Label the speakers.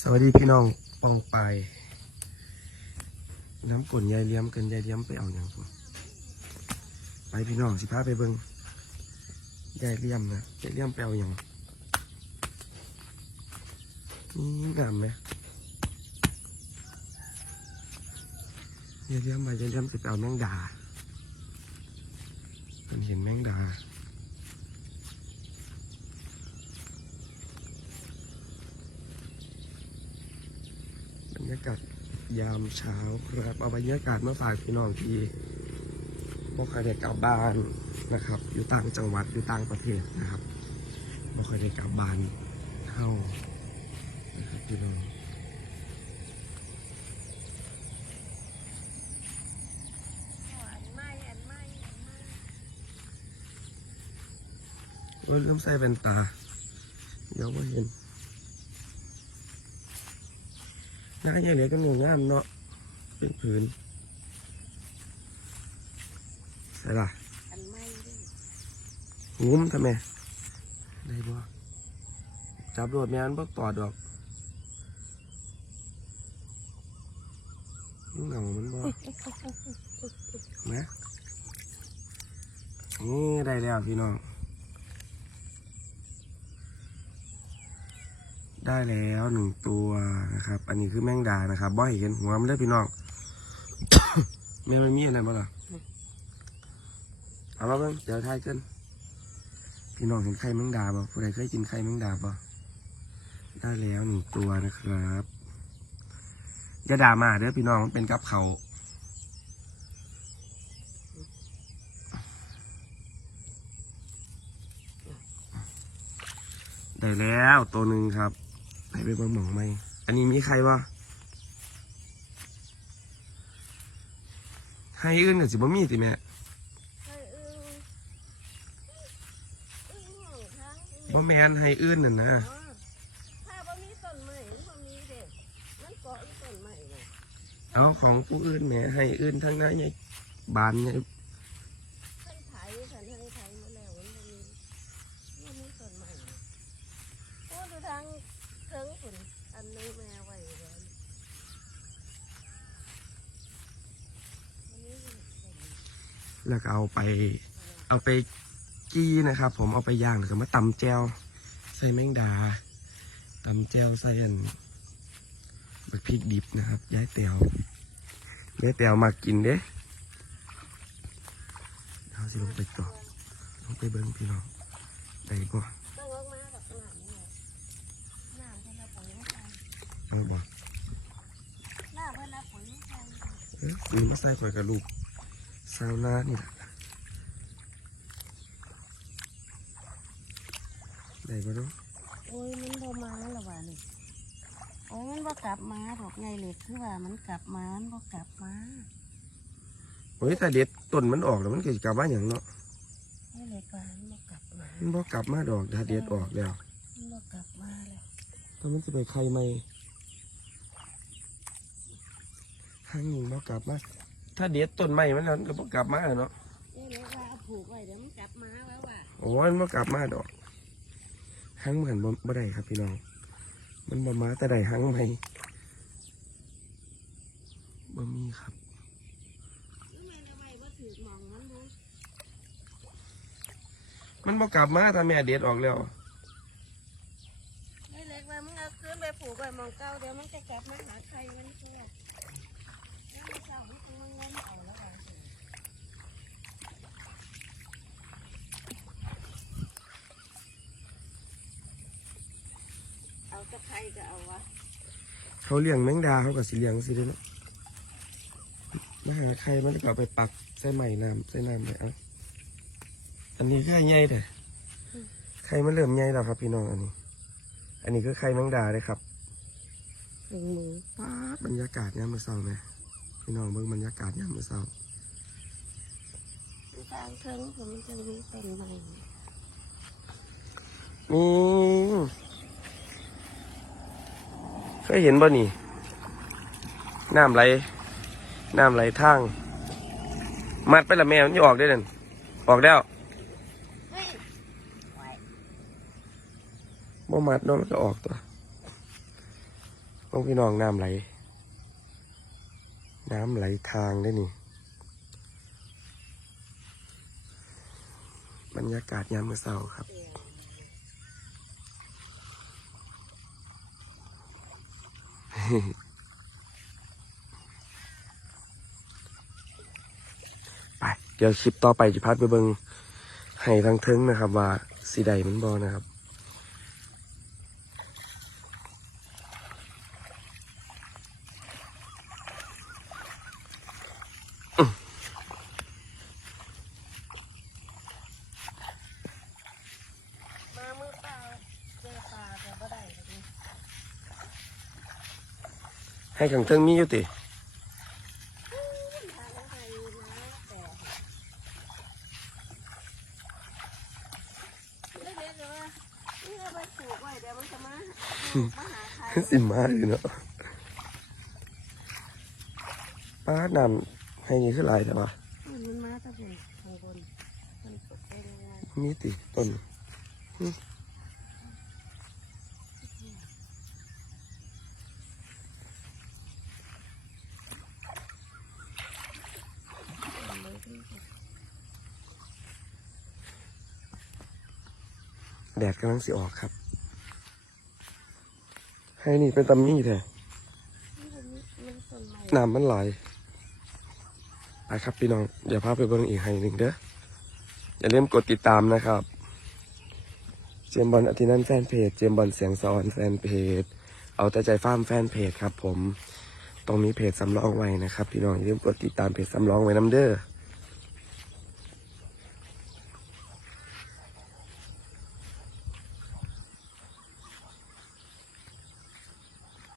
Speaker 1: สวัสดีพี่น้องปองไปน้ำฝนยายเลี้ยมเกินยายเลี้ยมไปเอาอย่างไปพี่น้องสิพาไปเบิงยายเลี้ยมนะยายเลี้ยมไปเอาอย่างนี่งามไหมยายเลี้ยมมายายเลี้ยมไปเอาแมงดาเห็นแมงดา บรรยากาศยามเช้าครับเอาบรรยากาศมาฝากพี่น้องที่บ่เคยได้กลับบ้านนะครับ อยู่ต่างจังหวัดอยู่ต่างประเทศนะครับบ่เคยได้กลับบ้านเท่านะครับพี่น้อง
Speaker 2: อันใหม่อันใหม่อันใหม่
Speaker 1: ก็เริ่มใส่เป็นตาเดี๋ยวว่าเห็นห น้าอย่างเดียวก็หนูงามเนาะเป็นผืนใส่ละ
Speaker 2: อันใหม่เด้วย
Speaker 1: งุ้มทำไมได้บ่จับรวดแม่นบ่ตอดดอกมันเหงามันบ่นะนี่ได้แล้วพี่น้อง ได้แล้วหนึ่งตัวนะครับ อันนี้คือแมงดานะครับบ่ให้เห็นหัวมันเลยพี่น้องแม่ไม่มีอะไรบ่ล่ะเอามาเบิ่งเดี๋ยวทายกันพี่น้องเห็นไข่แมงดาบ่ผู้ใดเคยกินไข่แมงดาบ่ได้แล้วหนึ่งตัวนะครับอย่าด่ามาเด้อพี่น้องมันเป็นกับเขาได้แล้วตัวหนึ่งครับ ไปไปเบิ่งหมองไหม อันนี้มีใครบ่ให้อื่นก็สิบ่มีติแม่
Speaker 2: เฮ้ยอึ้งอึ้งหัวทั้งอึ้ง
Speaker 1: บ่แม่นให้อื่นน่ะนะ
Speaker 2: อ๋อถ้าบ่มีต้นไม้มันบ่มีเด็กมันเกาะอยู่ต้นไม้น่ะ
Speaker 1: เอาของผู้อื่นแหม่ให้อื่นทั้งนั้นไงบานไง
Speaker 2: เพิ่นไถฉันเพิ่นไถมาแล้วมันบ่มีบ่มีต้นไม้น่ะโอ้ดูทางเทิงฝุ่นอันนึงแม่ไว้แล้วอันนี้ต้นไม้
Speaker 1: แล้วก็เอาไปเอาไปกี้นะครับ ผมเอาไปย่างแล้วก็มาตำแจวใส่แมงดาตำแจวใส่อันบักพริกดิบนะครับย้ายเตียวยายเตียวมากินเด้เอาสิลงไปต่อลงไปเบิ้งพี่น้องได้บ่
Speaker 2: ต้องออกมาแบบน้ำเนี่ยน้ำเพิ่นเอาปุ๋ยมาใส่
Speaker 1: เอาบ่
Speaker 2: น้ำเพิ่นเอาปุ๋ยมาใส่
Speaker 1: เอ้ยนี่มาใส่ข่อยกับลูก ซาวนานี่แหละได้บ่เนาะ
Speaker 2: โอ้ยมันบ่มาและว่านี่โอ้ยมันบ่กลับมาดอกไงเล็กคือว่ามันกลับมามันบ่กลับมา
Speaker 1: โอ้ยถ้าเด็ดต้นมันออกแล้วมันก็สิกลับมาอย่างเนาะ
Speaker 2: ไงเล็กว่ามันบ่กลับมา
Speaker 1: มันบ่กลับมาดอกถ้าเด็ดออกแล้ว
Speaker 2: มันบ่กลับมาเลย
Speaker 1: ถ้ามันจะไปใครไหมหางหนึ่งบ่กลับมา ถ้าเด็ดต้นไม้มันแล้วมันก็บ่กลับมาเนาะ
Speaker 2: ไงเล็กว่าเอาผูกไว้เดี๋ยวมันกลับมาแล้วว่า
Speaker 1: โอ้ยมันบ่กลับมาดอกหางเหมือนบ่บ่ได้ครับพี่น้อง มันบ่มาแต่ได้หางไหมบ่มีครับ
Speaker 2: แล้วแม่ทำไมบ่ถือหมองมันดู
Speaker 1: มันบ่กลับมาถ้าแม่เด็ดออกแล้ว
Speaker 2: ไงเล็กว่ามึงเอาคืนไปผูกไว้หมองเก่าเดี๋ยวมันจะกลับมาหาใครมันเชื่อแล้วมันเช้ามันคงมางมเอาแล้วว่า เอาจะใครก็เอาวะ
Speaker 1: เขาเลี้ยงแมงดาเขาก็สิเลี้ยงสิเด้อเนาะมาหาใครมันก็เอาไปปักใส่ใหม่น้ำใส่น้ำไปเอาอันนี้คือไข่ใหญ่แต่ไข่มันเริ่มใหญ่แล้วครับ พี่น้องอันนี้ อันนี้คือไข่แมงดาเลยครับ
Speaker 2: ถึงมือ
Speaker 1: ป๊าดบรรยากาศยามมื้อเช้าไหมพี่น้องเบิ่งบรรยากาศยามมื้อเช้า
Speaker 2: ทางเทิงผมจะมีต้นไม้
Speaker 1: นี่ เคยเห็นบ่นี่ น้ำไหล น้ำไหลทาง มัดไปละแม่มันจะออกได้เด่นออกแล้วบ่มัดเนาะมันก็ออกตัวพวกพี่น้องน้ำไหล น้ำไหลทางได้นี่ บรรยากาศยามมื้อเช้าครับ ไป เดี๋ยวคลิปต่อไปจะพัดไปเบิงให้ทางเทิงนะครับ ว่าสีใดมันบอนะครับ
Speaker 2: มามือเปล่าเจอปลาแต่บ่ได้แบบนี้
Speaker 1: ให้ทางเทิงมีอยู่ติ
Speaker 2: ทางไทยนะแต่เล็กๆเลยว่านี่เอาไปปลูกไว้เดี๋ยวมันจะมามาหาใคร
Speaker 1: สิมาอยู่เนาะป้าน้ำให้นี่คือหลายแต่ว่า
Speaker 2: มันมันมาตะบนข้างบนมันตกไปลงมา
Speaker 1: มีติต้น แดดกำลังสิออกครับ ให้นี่เป็นตำมี่แท้
Speaker 2: มันต้นไม้
Speaker 1: น้ำมันไหลายไปครับพี่น้อง เดี๋ยวพาไปเบิ่งอีกให้หนึ่งเด้ออย่าลืมกดติดตามนะครับ เจมส์บอลอธินันท์แฟนเพจ เจมส์บอลเสียงสอนแฟนเพจ เอาแต่ใจฟ้าร์มแฟนเพจครับผม ตรงนี้เพจสำรองไว้นะครับ พี่น้องอย่าลืมกดติดตามเพจสำรองไว้น้ำเด้อ